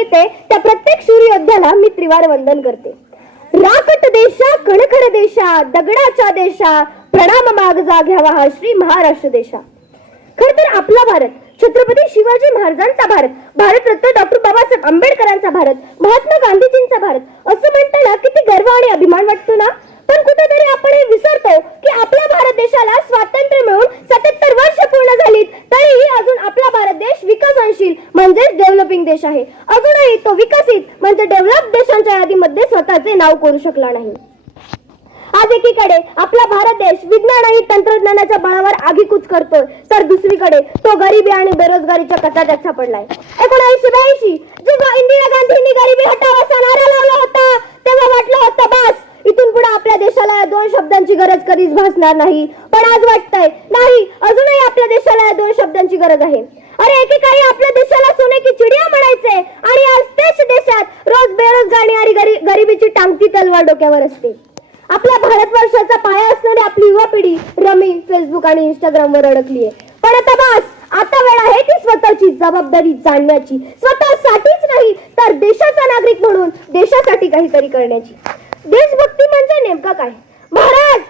येते त्या प्रत्येक सूर्योद्याला मी त्रिवार वंदन करते. राकट देशा कणखर देशा दगडाच्या देशा प्रणाम मागजा घ्यावा हा श्री महाराष्ट्र देशा. खर तर आपला भारत छत्रपती शिवाजी महाराजांचा भारत भारतरत्न डॉक्टर बाबासाहेब आंबेडकरांचा भारत महात्मा गांधीजींचा भारत असं म्हणताना किती गर्व आणि अभिमान वाटतो ना? पण कुठेतरी आपण हे विसरतो की आपल्या भारत देशाला स्वातंत्र्य मिळून सत्याहत्तर वर्ष पूर्ण झालीत तरीही अजून आपला भारत देश विकसनशील म्हणजेच डेव्हलपिंग देश आहे. अजूनही तो विकसित म्हणजे डेव्हलप देशांच्या यादीमध्ये स्वतःचे नाव करू शकला नाही. आज एकीकडे आपला भारत देश विज्ञान आणि तंत्रज्ञानाच्या बळावर आगीकूच करतोय. तर दुसरीकडे तो गरिबी आणि बेरोजगारीच्या कचाट्यात सापडलाय. एकोणीसशे ब्याऐंशी जेव्हा इंदिरा गांधींनी गरिबी हटाव असा नारा लावला होता तेव्हा वाटलं होतं बस इथून पुढे आपल्या देशाला या दोन शब्दांची गरज कधीच भासणार नाही. पण आज वाटतंय नाही अजूनही आपल्या देशाला या दोन शब्दांची गरज आहे. अरे एकेकाळी आपल्या देशाला सोने की चिडिया म्हणायचे. आणि आज त्याच देशात रोज बेरोजगारी आणि गरी- गरिबीची टांगती तलवार डोक्यावर असते. आपल्या भारतवर्षाचा पाया असणारी आपली युवा पिढी रमी फेसबुक आणि इंस्टाग्राम वर अडकली आहे पण आता बस आता वेळ आहे ती स्वतःची जबाबदारी जाणण्याची. स्वतःसाठीच नाही तर देशाचा नागरिक म्हणून देशासाठी काहीतरी करण्याची. देशभक्ती म्हणजे नेमकं काय? महाराज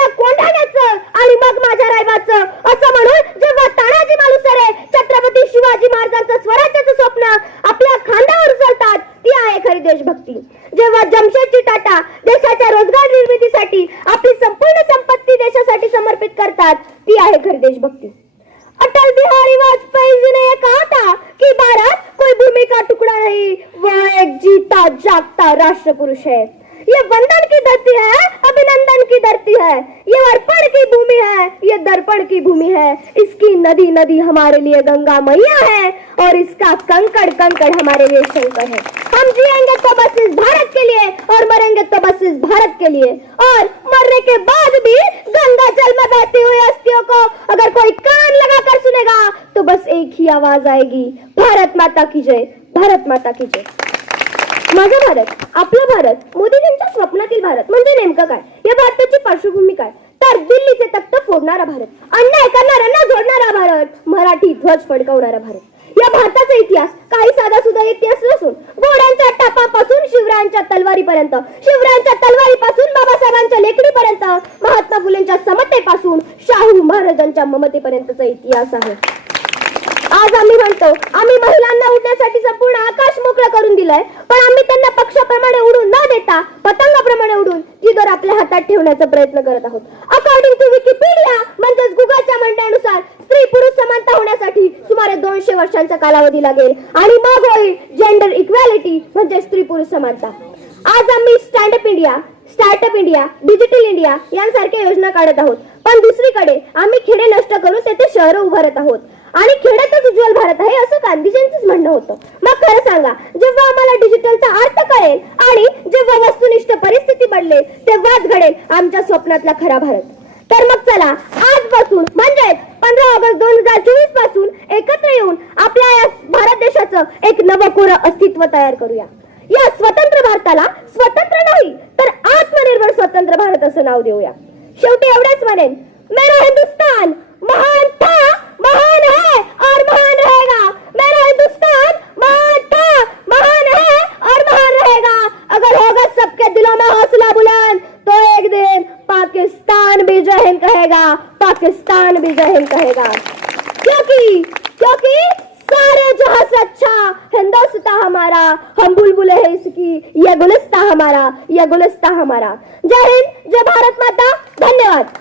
ना लग्न कोंढाण्याचं आणि मग माझ्या रायबाचं. असं म्हणून जेव्हा तानाजी मालुसरे छत्रपती शिवाजी महाराजांचं स्वराज्याचं स्वप्न आपल्या खांद्यावर उचलतात ती आहे खरी देशभक्ती. जेव्हा जमशेदजी टाटा देशाच्या रोजगार निर्मितीसाठी आपली संपूर्ण संपत्ती देशासाठी समर्पित करतात ती आहे खरी देशभक्ती. अटल बिहारी वाजपेयी जी ने कहा था कि भारत कोई भूमि का टुकड़ा नहीं वह एक जीता जागता राष्ट्र पुरुष है. ये वंदन की धरती है, अभिनंदन की धरती है। ये अर्पण की भूमि है, ये दर्पण की भूमि है। इसकी नदी नदी हमारे लिए गंगा मैया है और इसका कंकड़ कंकड़ हमारे लिए शंकर है। हम जिएँगे तो बस इस भारत के लिए और मरेंगे तो बस इस भारत के लिए। और मरने के बाद भी गंगा जल में बहती हुई अस्थियों को अगर कोई कान लगाकर सुनेगा तो बस एक ही आवाज़ आएगी, भारत माता की जय, भारत माता की जय। माझा भारत, आपला भारत मोदीजींच्या स्वप्नातील भारत. म्हणजे नेमकं काय? या भारताची पार्श्वभूमी काय? तर दिल्लीचे तख्त फोडणारा भारत. अन्याय करणाऱ्यांना जोडणारा भारत. मराठी ध्वज फडकवणारा भारत. या भारताचा इतिहास काही साधा सुद्धा इतिहास नसून घोड्यांच्या टापापासून शिवरायांच्या तलवारीपर्यंत शिवरायांच्या तलवारीपासून बाबासाहेबांच्या लेकडीपर्यंत महात्मा फुलेंच्या समतेपासून शाहू महाराजांच्या ममतेपर्यंतचा इतिहास आहे. करतो आम्ही महिलांना उडण्यासाठी संपूर्ण आकाश मोकळं करून दिलंय. पण आम्ही त्यांना पक्षाप्रमाणे उडून न देता पतंगाप्रमाणे उडून ती आपल्या हातात ठेवण्याचा प्रयत्न करत आहोत. अकॉर्डिंग टू विकिपीडिया म्हणजेच गुगलच्या म्हणण्यानुसार स्त्री पुरुष समानता होण्यासाठी सुमारे दोनशे वर्षांचा कालावधी लागेल. आणि मग होईल जेंडर इक्वॅलिटी म्हणजे स्त्री पुरुष समानता. आज आम्ही stand up India startup India digital India यांसारख्या योजना काढत आहोत. पण दुसरीकडे आम्ही खेडे नष्ट करून तेथे शहरं उभारत आहोत. आणि खेड्यातच उज्ज्वल भारत आहे असं गांधीजींचंच म्हणणं होतं. मग खरं सांगा जेव्हा आम्हाला डिजिटलचा अर्थ कळेल आणि जेव्हा वस्तुनिष्ठ परिस्थिती बदलेल तेव्हाच घडेल आमच्या स्वप्नातला खरा भारत. तर मग चला आजपासून म्हणजेच पंधरा ऑगस्ट दोन हजार चोवीसपासून एकत्र येऊन आपल्या या भारत देशाचं एक नवकोर अस्तित्व तयार करूया. या स्वतंत्र भारताला स्वतंत्र नाही तर आत्मनिर्भर स्वतंत्र भारत असं नाव देऊया. शेवटी एवढेच म्हणेन मेरा हिंदुस्तान महान था जय हिंद कहेगा, पाकिस्तान भी जहन कहेगा। क्योंकि क्योंकि सारे जहाँ से अच्छा हिंदुस्तान हमारा, हम बुलबुल हैं इसकी, यह गुलिस्ता हमारा, यह गुलिस्ता हमारा। जय हिंद, जय भारत माता, धन्यवाद।